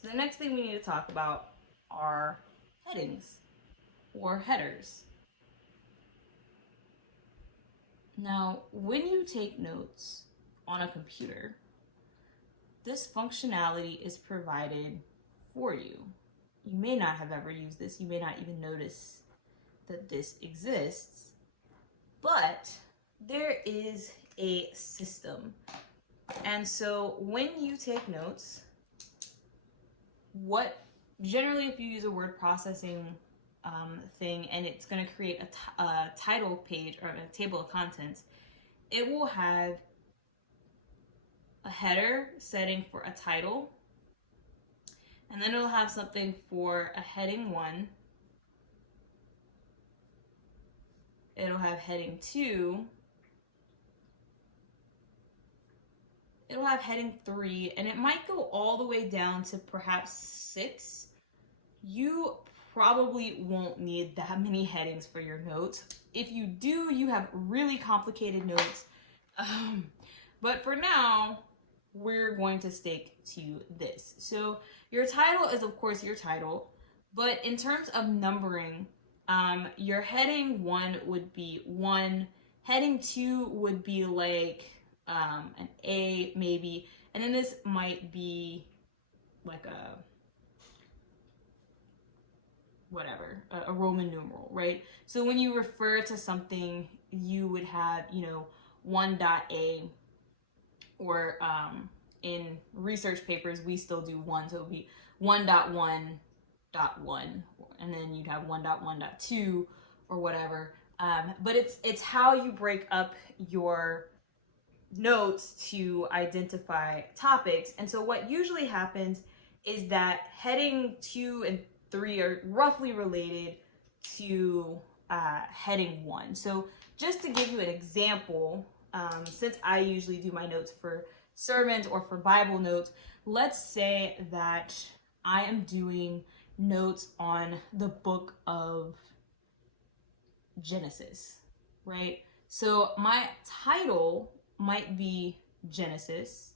So the next thing we need to talk about are headings or headers. Now, when you take notes on a computer, this functionality is provided for you. You may not have ever used this. You may not even notice that this exists, but there is a system. And so when you take notes, generally if you use a word processing thing and it's going to create a title page or a table of contents, it will have a header setting for a title, and then it'll have something for a heading 1. It'll have heading 2. It'll have heading 3, and it might go all the way down to perhaps 6. You probably won't need that many headings for your notes. If you do, you have really complicated notes. But for now, we're going to stick to this. So your title is, of course, your title. But in terms of numbering, your heading 1 would be 1. Heading 2 would be like an A maybe. And then this might be like a Roman numeral, right? So when you refer to something, you would have, 1.A, or in research papers, we still do 1, so it would be 1.1.1, and then you'd have 1.1.2 or whatever. But it's how you break up your notes to identify topics. And so what usually happens is that heading 2 and 3 are roughly related to heading 1. So just to give you an example, since I usually do my notes for sermons or for Bible notes, let's say that I am doing notes on the book of Genesis, right? So my title might be Genesis,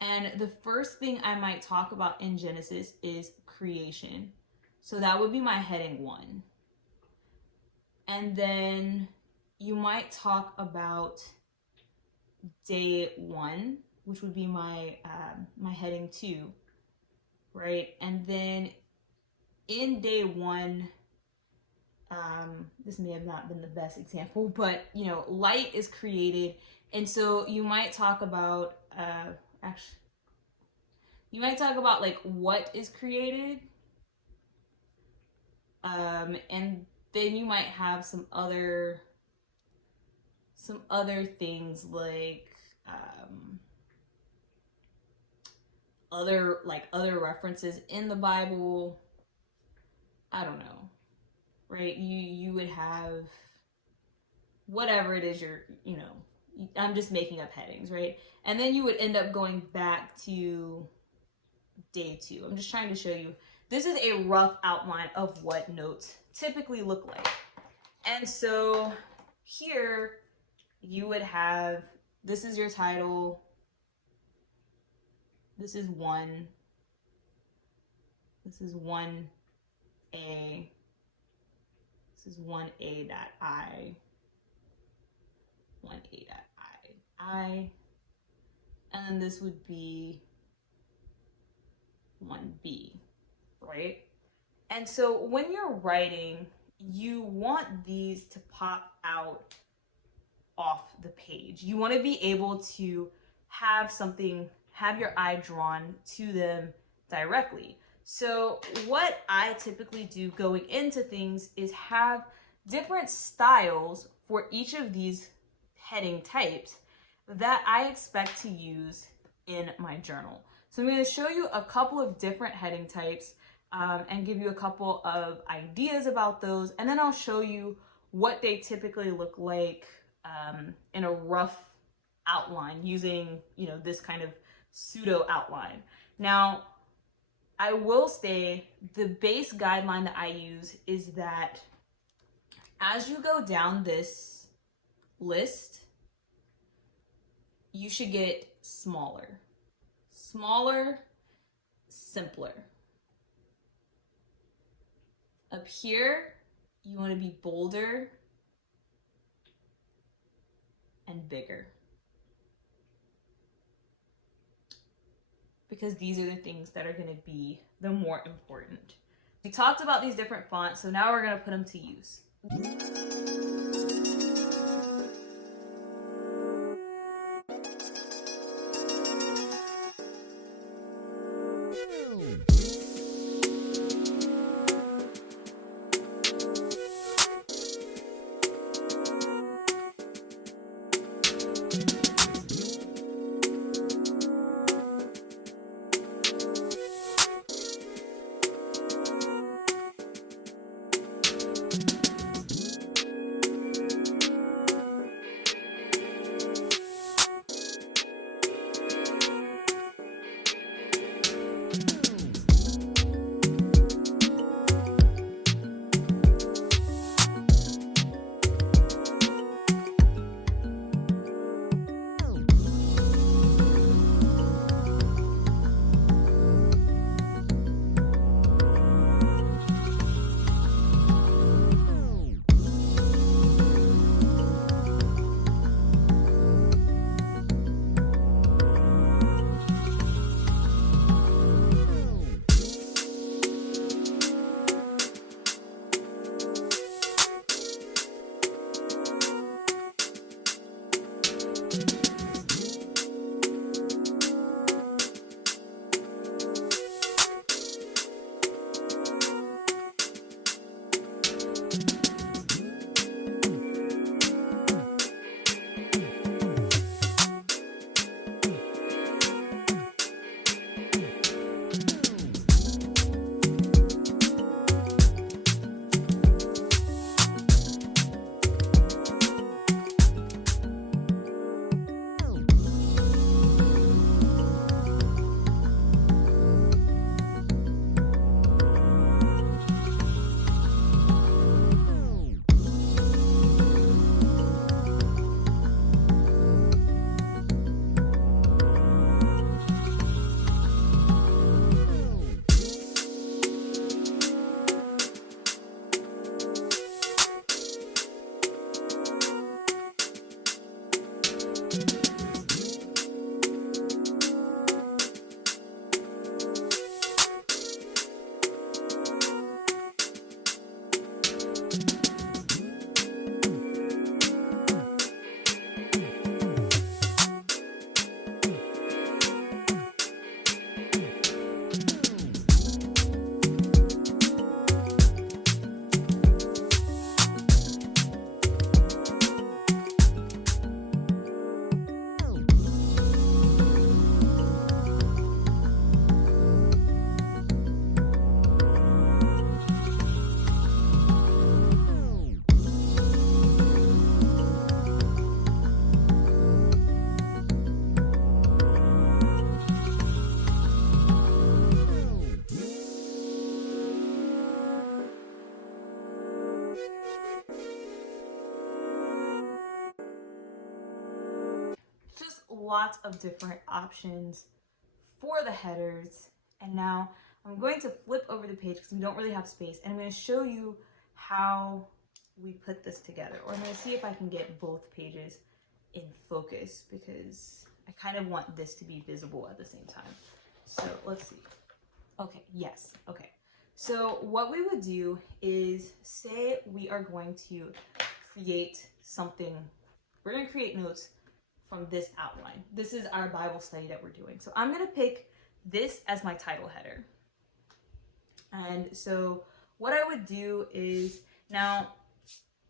and the first thing I might talk about in Genesis is creation. So that would be my heading 1. And then you might talk about day 1, which would be my my heading 2, right? And then in day 1, this may have not been the best example, but light is created, and so you might talk about like what is created, and then you might have some other things like other references in the Bible. I don't know, right? You would have whatever it is I'm just making up headings, right? And then you would end up going back to day 2. I'm just trying to show you. This is a rough outline of what notes typically look like. And so here you would have, this is your title. This is 1. This is 1A. This is 1A.I. 1A.I. And then this would be 1B, right? And so when you're writing, you want these to pop out off the page. You want to be able to have your eye drawn to them directly. So what I typically do going into things is have different styles for each of these heading types that I expect to use in my journal. So I'm going to show you a couple of different heading types and give you a couple of ideas about those, and then I'll show you what they typically look like in a rough outline using this kind of pseudo outline. Now, I will say the base guideline that I use is that as you go down this list, you should get smaller simpler. Up here, you want to be bolder and bigger. Because these are the things that are going to be the more important. We talked about these different fonts, so now we're going to put them to use. Lots of different options for the headers. And now I'm going to flip over the page because we don't really have space, and I'm going to show you how we put this together. Or I'm going to see if I can get both pages in focus because I kind of want this to be visible at the same time. So let's see. Okay, yes, okay. So what we would do is say we are going to create something. We're going to create notes from this outline. This is our Bible study that we're doing. So I'm going to pick this as my title header. And so what I would do is, now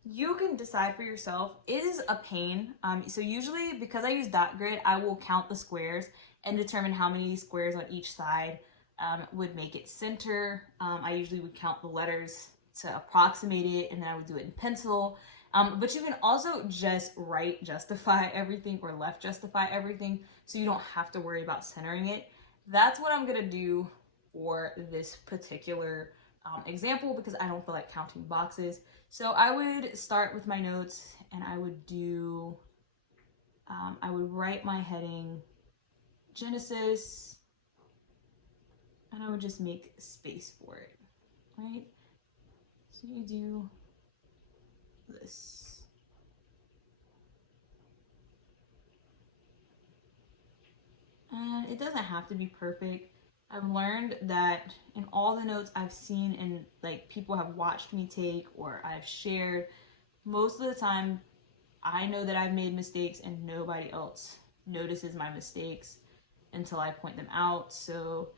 you can decide for yourself. It is a pain. So usually because I use dot grid, I will count the squares and determine how many squares on each side would make it center. I usually would count the letters to approximate it, and then I would do it in pencil. But you can also just right justify everything or left justify everything, so you don't have to worry about centering it. That's what I'm gonna do for this particular example because I don't feel like counting boxes. So I would start with my notes and I would do, I would write my heading Genesis, and I would just make space for it, right? So you do this. And it doesn't have to be perfect. I've learned that in all the notes I've seen and like people have watched me take or I've shared, most of the time I know that I've made mistakes and nobody else notices my mistakes until I point them out. So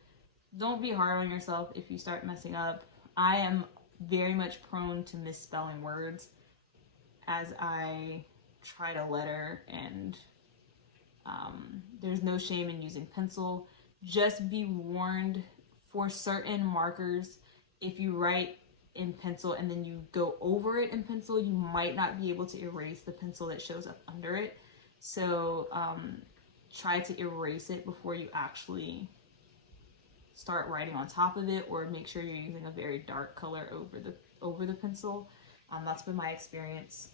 don't be hard on yourself if you start messing up. I am very much prone to misspelling words as I try to letter, and there's no shame in using pencil. Just be warned, for certain markers, if you write in pencil and then you go over it in pencil, you might not be able to erase the pencil that shows up under it. So try to erase it before you actually start writing on top of it, or make sure you're using a very dark color over the pencil. That's been my experience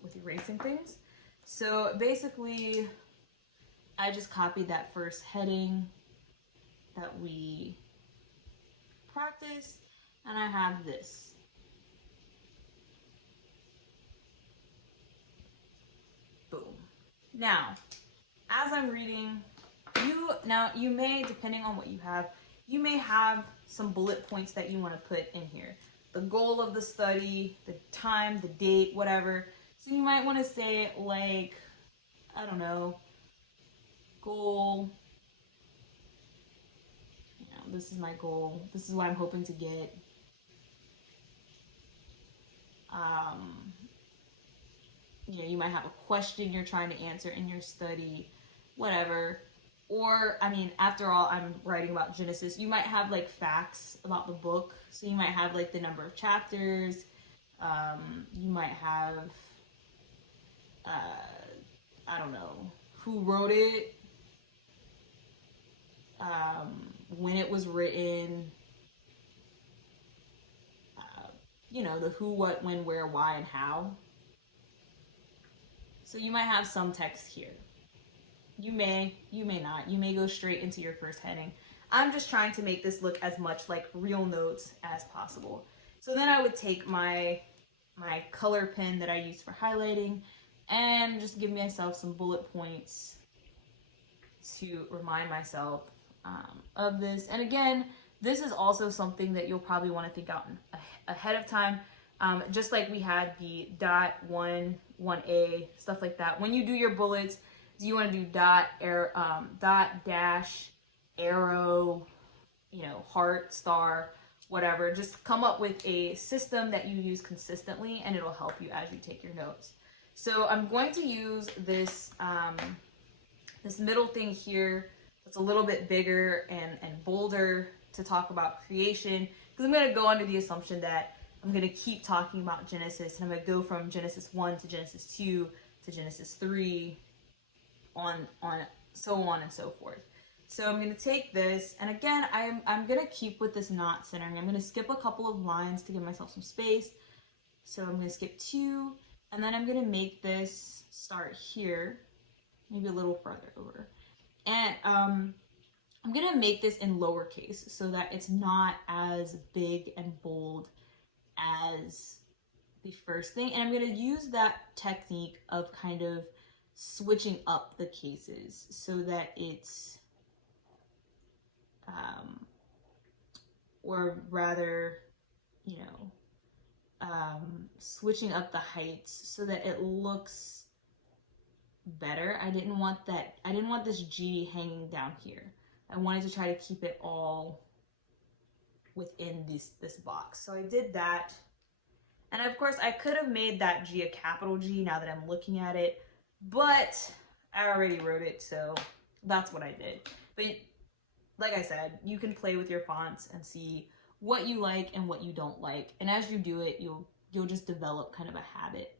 with erasing things. So basically, I just copied that first heading that we practiced, and I have this. Boom. Now, as I'm reading, you may, depending on what you have, you may have some bullet points that you want to put in here. The goal of the study, the time, the date, whatever. So you might want to say, like, I don't know, goal, this is my goal, this is what I'm hoping to get. You might have a question you're trying to answer in your study, whatever. Or, I mean, after all, I'm writing about Genesis. You might have like facts about the book. So you might have like the number of chapters. You might have, I don't know, who wrote it, when it was written, the who, what, when, where, why, and how. So you might have some text here. You may not. You may go straight into your first heading. I'm just trying to make this look as much like real notes as possible. So then I would take my color pen that I use for highlighting and just give myself some bullet points to remind myself of this. And again, this is also something that you'll probably want to think out ahead of time. Just like we had the dot, 1A, stuff like that. When you do your bullets, do you want to do dot, dash, arrow, heart, star, whatever. Just come up with a system that you use consistently, and it'll help you as you take your notes. So I'm going to use this this middle thing here that's a little bit bigger and bolder to talk about creation, because I'm going to go under the assumption that I'm going to keep talking about Genesis, and I'm going to go from Genesis 1 to Genesis 2 to Genesis 3, on so on and so forth. So I'm going to take this, and again, I'm going to keep with this not centering. I'm going to skip a couple of lines to give myself some space. So I'm going to skip 2, and then I'm going to make this start here, maybe a little further over. And I'm going to make this in lowercase so that it's not as big and bold as the first thing. And I'm going to use that technique of kind of switching up the cases so that it's, or rather, switching up the heights so that it looks better. I didn't want this G hanging down here. I wanted to try to keep it all within this box. So I did that. And of course, I could have made that G a capital G now that I'm looking at it, but I already wrote it, so that's what I did. But like I said, you can play with your fonts and see what you like and what you don't like. And as you do it, you'll just develop kind of a habit.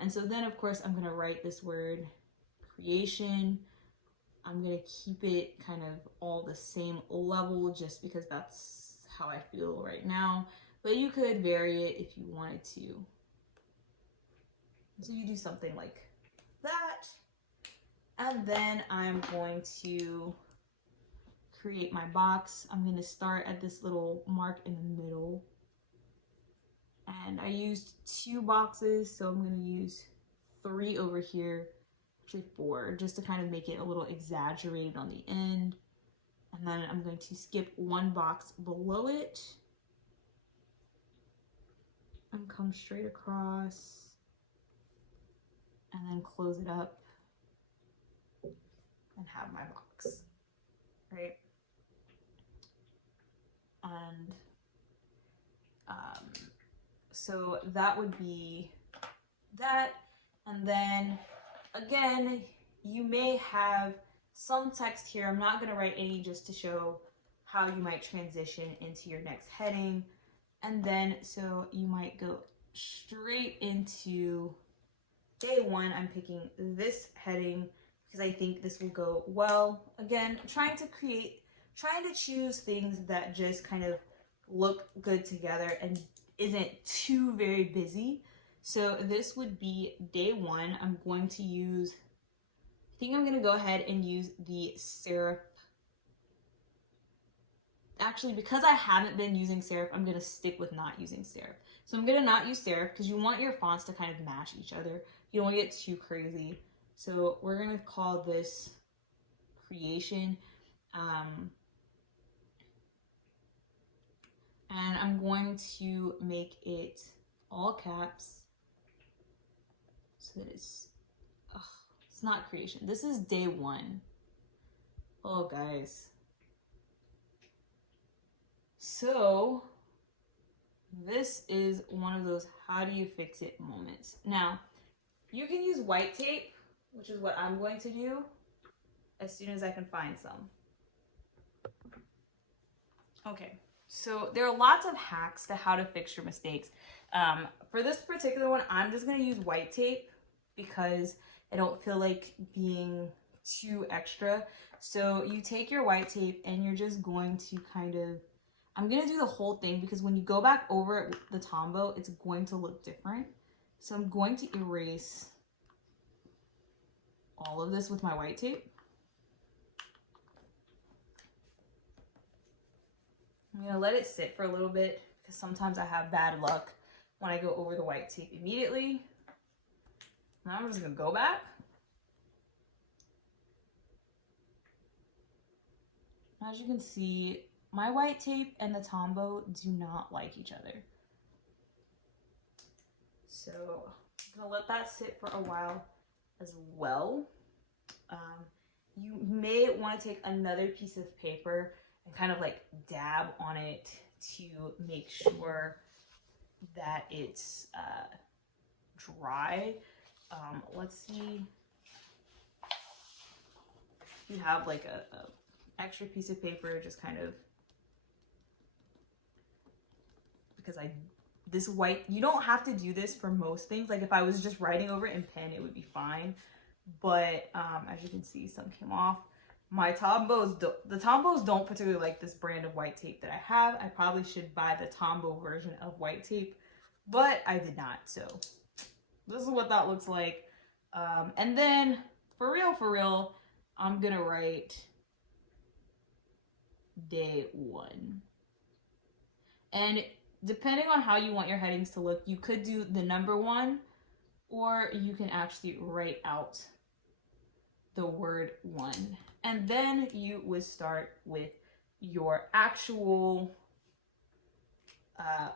And so then, of course, I'm going to write this word creation. I'm going to keep it kind of all the same level just because that's how I feel right now. But you could vary it if you wanted to. So you do something like that. And then I'm going to create my box, I'm going to start at this little mark in the middle. And I used 2 boxes, so I'm going to use 3 over here, actually 4, just to kind of make it a little exaggerated on the end. And then I'm going to skip 1 box below it and come straight across and then close it up and have my box, right? And so that would be that. And then again, you may have some text here. I'm not going to write any, just to show how you might transition into your next heading. And then so you might go straight into day 1. I'm picking this heading because I think this will go well. Again, trying to choose things that just kind of look good together and isn't too very busy. So this would be day 1. I'm going to use, I think I'm going to go ahead and use the serif. Actually, because I haven't been using serif, I'm going to stick with not using serif. So I'm going to not use serif because you want your fonts to kind of match each other. You don't want to get too crazy. So we're going to call this creation. And I'm going to make it all caps so that it's not creation. This is day 1. Oh, guys. So this is one of those how do you fix it moments. Now, you can use white tape, which is what I'm going to do as soon as I can find some. Okay. So there are lots of hacks to how to fix your mistakes. For this particular one, I'm just going to use white tape because I don't feel like being too extra. So you take your white tape and you're just going to kind of, I'm going to do the whole thing because when you go back over the Tombow, it's going to look different. So I'm going to erase all of this with my white tape. I'm going to let it sit for a little bit because sometimes I have bad luck when I go over the white tape immediately. Now I'm just going to go back. As you can see, my white tape and the Tombow do not like each other. So I'm going to let that sit for a while as well. You may want to take another piece of paper and kind of like dab on it to make sure that it's dry. Let's see. You have like a extra piece of paper, just kind of, because this white, you don't have to do this for most things. Like if I was just writing over it in pen, it would be fine. But as you can see, some came off. My Tombows, the Tombows don't particularly like this brand of white tape that I have. I probably should buy the Tombow version of white tape, but I did not. So this is what that looks like. And then for real, I'm gonna write day 1. And depending on how you want your headings to look, you could do the number 1, or you can actually write out the word 1. And then you would start with your actual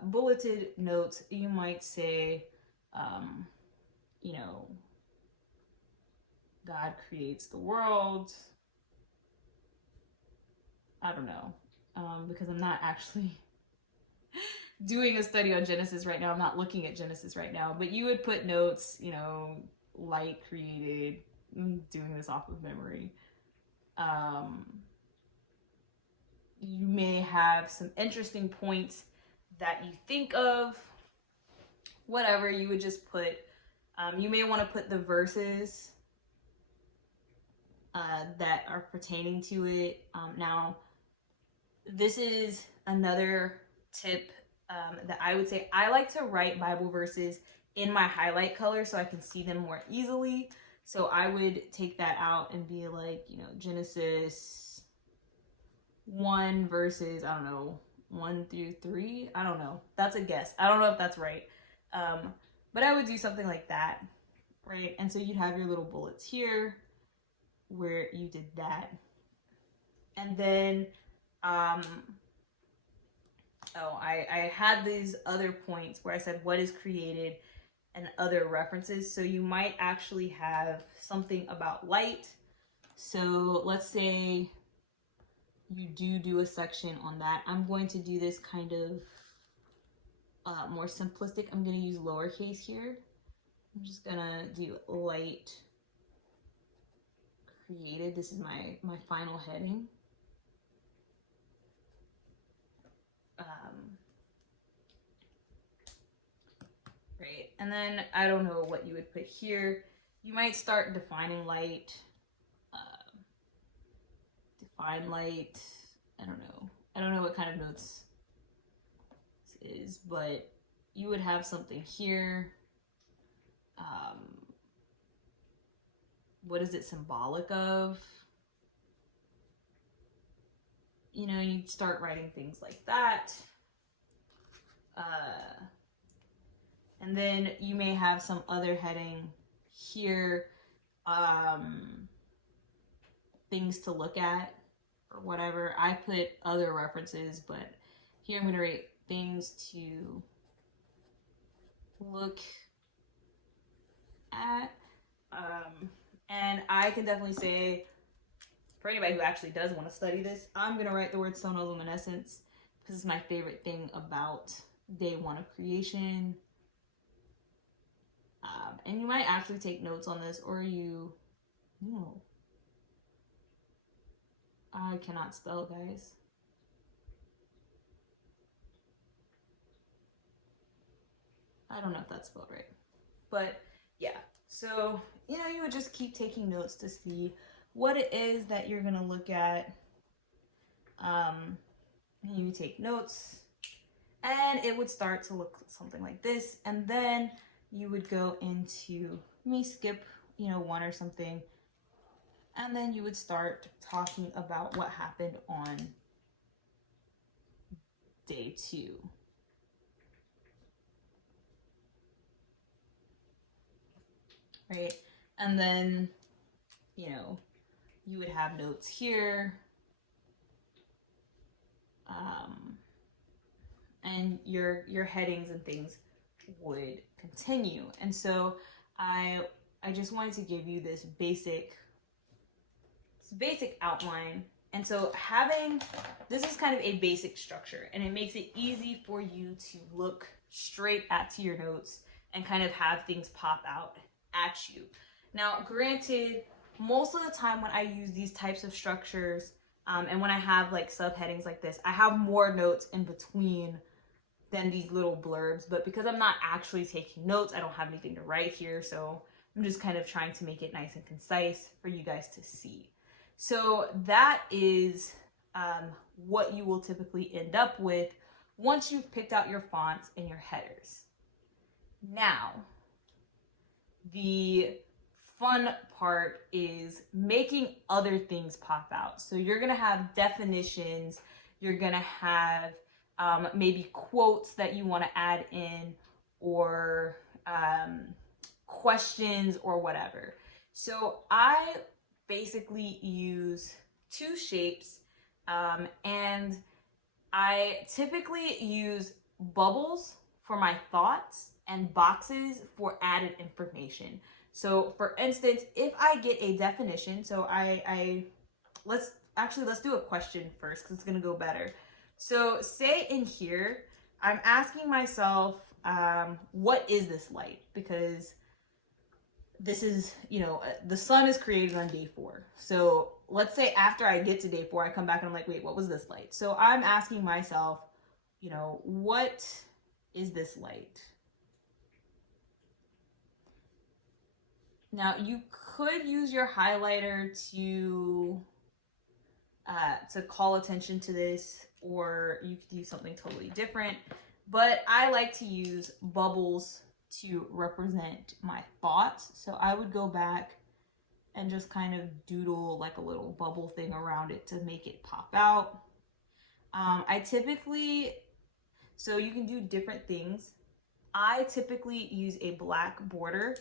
bulleted notes. You might say, you know, God creates the world. I don't know, because I'm not actually doing a study on Genesis right now. I'm not looking at Genesis right now, but you would put notes, you know, light created. I'm doing this off of memory. You may have some interesting points that you think of. Whatever, you would just put, you may want to put the verses that are pertaining to it. Now, this is another tip that I would say. I like to write Bible verses in my highlight color so I can see them more easily. So I would take that out and be like, you know, Genesis 1 versus, I don't know, 1 through 3. I don't know. That's a guess. I don't know if that's right. But I would do something like that, right? And so you'd have your little bullets here where you did that. And then, I had these other points where I said what is created and other references. So you might actually have something about light. So let's say you do a section on that. I'm going to do this kind of more simplistic. I'm going to use lowercase here. I'm just going to do light created. This is my final heading. Right, and then I don't know what you would put here. You might start defining light. Define light. I don't know what kind of notes this is, but you would have something here. What is it symbolic of? You know, you'd start writing things like that. And then you may have some other heading here, things to look at or whatever. I put other references, but here I'm going to write things to look at. And I can definitely say, for anybody who actually does want to study this, I'm going to write the word sonoluminescence because it's my favorite thing about day 1 of creation. And you might actually take notes on this, or no. I cannot spell, guys. I don't know if that's spelled right. But yeah, so, you know, you would just keep taking notes to see what it is that you're going to look at. You take notes, and it would start to look something like this. And then you would go into, skip, 1 or something. And then you would start talking about what happened on day 2. Right? And then, you would have notes here. And your headings and things would continue. And so I just wanted to give you this basic outline. And so this is kind of a basic structure, and it makes it easy for you to look straight at your notes and kind of have things pop out at you. Now, granted, most of the time when I use these types of structures, and when I have like subheadings like this, I have more notes in between than these little blurbs, but because I'm not actually taking notes, I don't have anything to write here, so I'm just kind of trying to make it nice and concise for you guys to see. So that is what you will typically end up with once you've picked out your fonts and your headers. Now, the fun part is making other things pop out. So you're going to have definitions, you're going to have maybe quotes that you want to add in, or questions or whatever. So I basically use 2 shapes, and I typically use bubbles for my thoughts and boxes for added information. So for instance, if I get a definition, so let's do a question first because it's going to go better. So say in here, I'm asking myself, what is this light? Because this is, the sun is created on day 4. So let's say after I get to day 4, I come back and I'm like, wait, what was this light? So I'm asking myself, what is this light? Now you could use your highlighter to call attention to this, or you could do something totally different. But I like to use bubbles to represent my thoughts. So I would go back and just kind of doodle like a little bubble thing around it to make it pop out. I typically, so you can do different things. I typically use a black border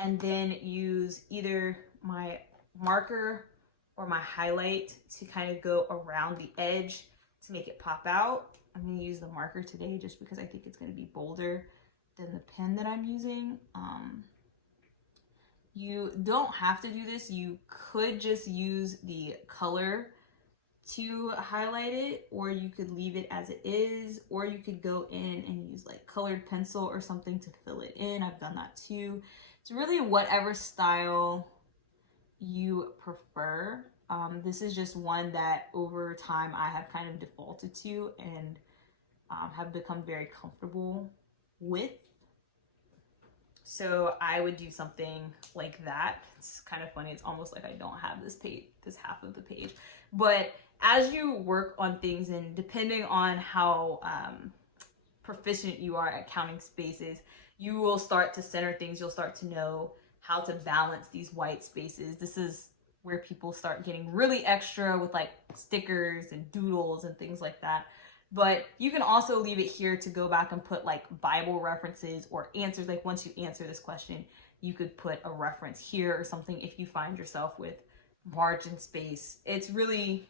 and then use either my marker or my highlight to kind of go around the edge to make it pop out. I'm going to use the marker today just because I think it's going to be bolder than the pen that I'm using. You don't have to do this. You could just use the color to highlight it, or you could leave it as it is, or you could go in and use like colored pencil or something to fill it in. I've done that too. It's really whatever style you prefer. This is just one that over time I have kind of defaulted to and have become very comfortable with. So I would do something like that. It's kind of funny. It's almost like I don't have this page, this half of the page. But as you work on things, and depending on how proficient you are at counting spaces, you will start to center things. You'll start to know how to balance these white spaces. This is where people start getting really extra with like stickers and doodles and things like that. But you can also leave it here to go back and put like Bible references or answers. Like once you answer this question, you could put a reference here or something if you find yourself with margin space. It's really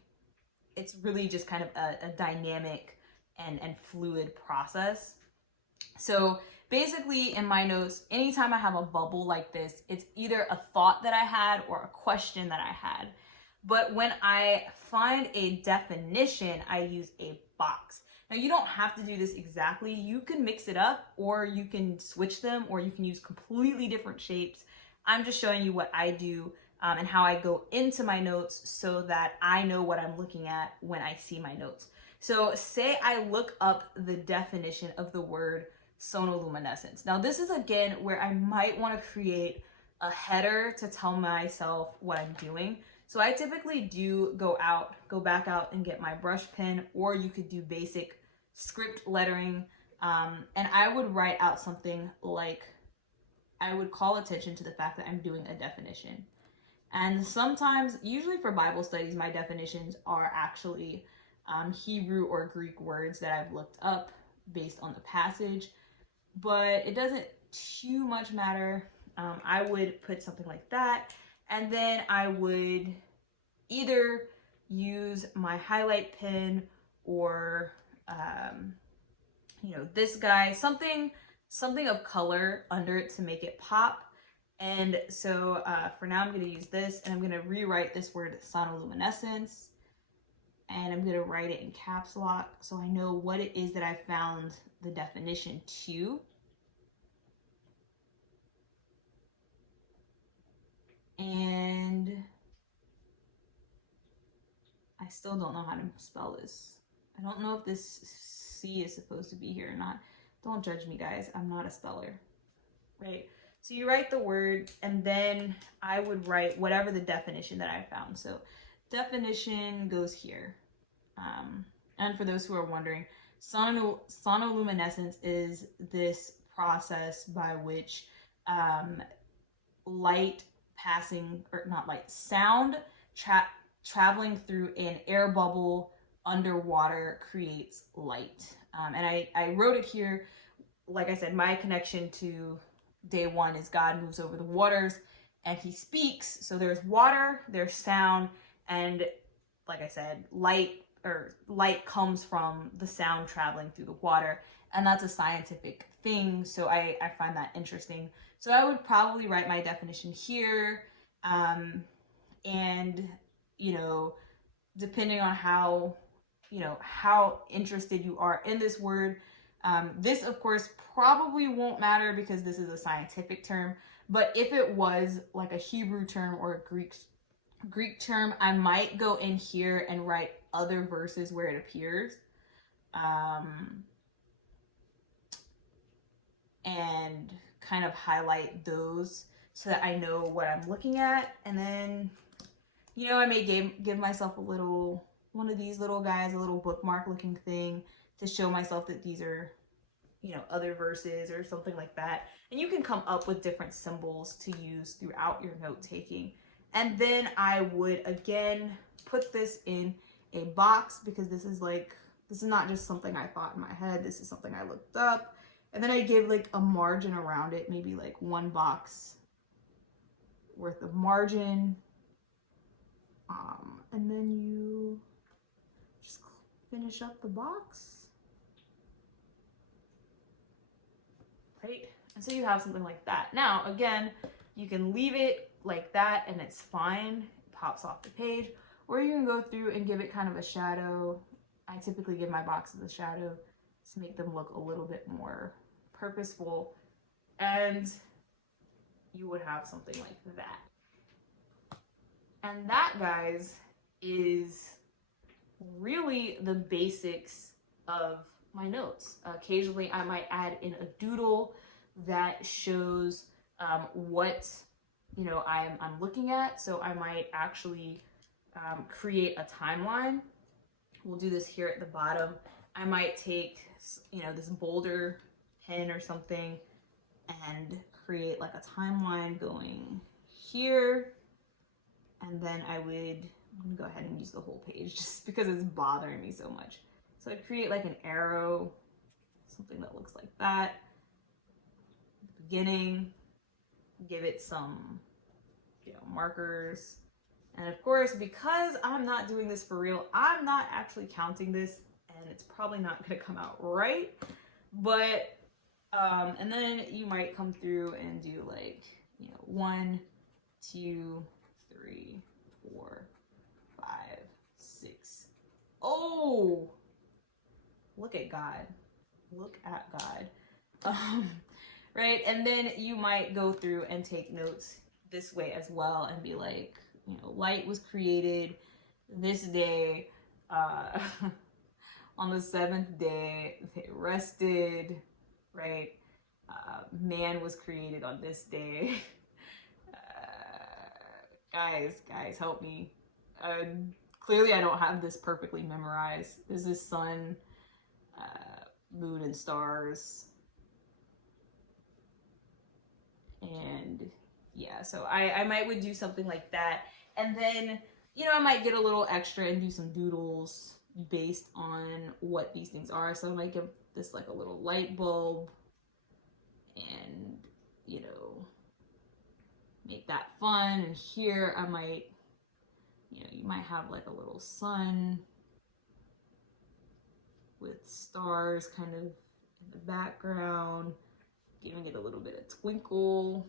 just kind of a dynamic and fluid process. So basically in my notes, anytime I have a bubble like this, it's either a thought that I had or a question that I had. But when I find a definition, I use a box. Now you don't have to do this exactly. You can mix it up, or you can switch them, or you can use completely different shapes. I'm just showing you what I do and how I go into my notes so that I know what I'm looking at when I see my notes. So say I look up the definition of the word sonoluminescence. Now this is again where I might want to create a header to tell myself what I'm doing. So I typically do go back out and get my brush pen, or you could do basic script lettering. And I would write out something like, I would call attention to the fact that I'm doing a definition. And sometimes, usually for Bible studies, my definitions are actually Hebrew or Greek words that I've looked up based on the passage, but it doesn't too much matter. I would put something like that. And then I would either use my highlight pen or, this guy, something of color under it to make it pop. And so for now, I'm going to use this, and I'm going to rewrite this word sonoluminescence, and I'm going to write it in caps lock so I know what it is that I found the definition to. And I still don't know how to spell this. I don't know if this C is supposed to be here or not. Don't judge me, guys. I'm not a speller, right? So you write the word, and then I would write whatever the definition that I found. So definition goes here. And for those who are wondering, sonoluminescence is this process by which sound traveling through an air bubble underwater creates light. And I wrote it here. Like I said, my connection to day one is God moves over the waters and he speaks. So there's water, there's sound, and like I said, light comes from the sound traveling through the water. And that's a scientific thing. So I find that interesting. So I would probably write my definition here. And, depending on how interested you are in this word, this of course probably won't matter because this is a scientific term. But if it was like a Hebrew term or a Greek term, I might go in here and write other verses where it appears. And kind of highlight those so that I know what I'm looking at. And then, I may give myself one of these little guys, a little bookmark looking thing to show myself that these are, other verses or something like that. And you can come up with different symbols to use throughout your note taking. And then I would again put this in a box because this is like This is not just something I thought in my head. This is something I looked up. And then I give like a margin around it, maybe like 1 box worth of margin. And then you just finish up the box. Right? And so you have something like that. Now, again, you can leave it like that and it's fine. It pops off the page. Or you can go through and give it kind of a shadow. I typically give my boxes a shadow to make them look a little bit more purposeful. And you would have something like that. And that, guys, is really the basics of my notes. Occasionally, I might add in a doodle that shows what I'm looking at. So I might actually create a timeline. We'll do this here at the bottom. I might take this bolder pen or something and create like a timeline going here. And then I'm gonna go ahead and use the whole page just because it's bothering me so much. So I'd create like an arrow, something that looks like that. Beginning, give it some, markers. And of course, because I'm not doing this for real, I'm not actually counting this and it's probably not gonna come out right. But, and then you might come through and do like, 1, 2, 3, 4, 5, 6. Oh, look at God. Look at God. Right? And then you might go through and take notes this way as well and be like, light was created this day, on the 7th day, it rested, right? Man was created on this day. Guys, help me. Clearly I don't have this perfectly memorized. This is sun, moon, and stars. And yeah, so I would do something like that. And then, I might get a little extra and do some doodles based on what these things are. So I might give this like a little light bulb and, make that fun. And here I might, you might have like a little sun with stars kind of in the background, giving it a little bit of twinkle.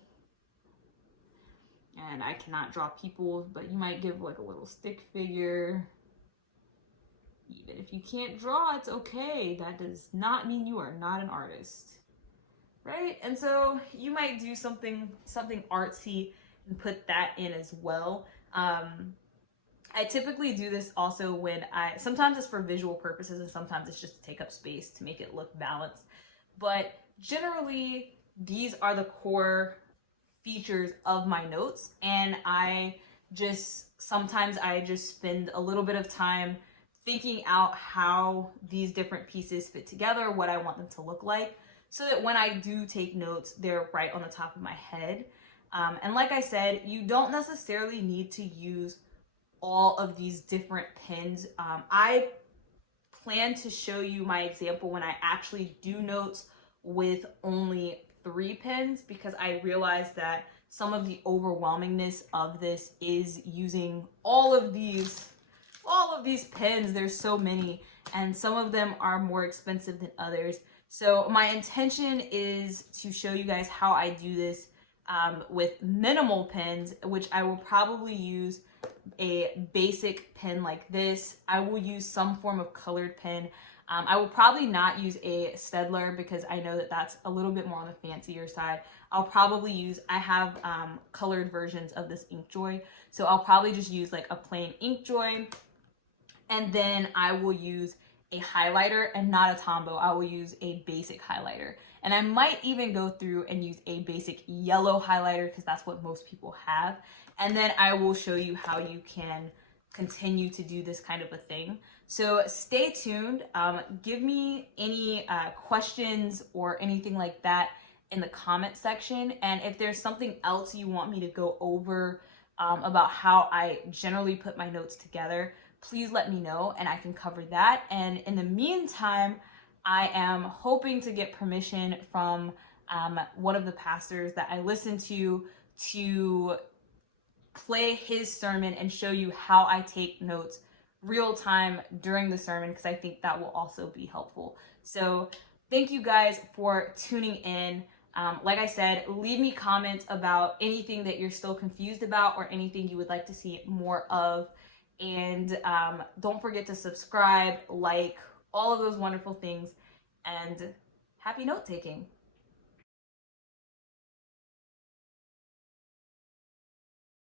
And I cannot draw people, but you might give like a little stick figure. Even if you can't draw, it's okay. That does not mean you are not an artist. Right? And so you might do something artsy and put that in as well. I typically do this also when sometimes it's for visual purposes and sometimes it's just to take up space to make it look balanced. But generally, these are the core features of my notes. And sometimes I just spend a little bit of time thinking out how these different pieces fit together, what I want them to look like, so that when I do take notes, they're right on the top of my head. And like I said, you don't necessarily need to use all of these different pens. I plan to show you my example when I actually do notes with only 3 pens, because I realized that some of the overwhelmingness of this is using all of these pens. There's so many, and some of them are more expensive than others. So my intention is to show you guys how I do this with minimal pens, which I will probably use a basic pen like this. I will use some form of colored pen. I will probably not use a Staedtler because I know that that's a little bit more on the fancier side. I'll probably I have colored versions of this Inkjoy. So I'll probably just use like a plain Inkjoy. And then I will use a highlighter and not a Tombow. I will use a basic highlighter. And I might even go through and use a basic yellow highlighter because that's what most people have. And then I will show you how you can continue to do this kind of a thing. So stay tuned. Give me any questions or anything like that in the comment section. And if there's something else you want me to go over about how I generally put my notes together, please let me know and I can cover that. And in the meantime, I am hoping to get permission from one of the pastors that I listen to play his sermon and show you how I take notes real time during the sermon, because I think that will also be helpful. So thank you guys for tuning in. Like I said, leave me comments about anything that you're still confused about or anything you would like to see more of. And don't forget to subscribe, like, all of those wonderful things. And happy note taking.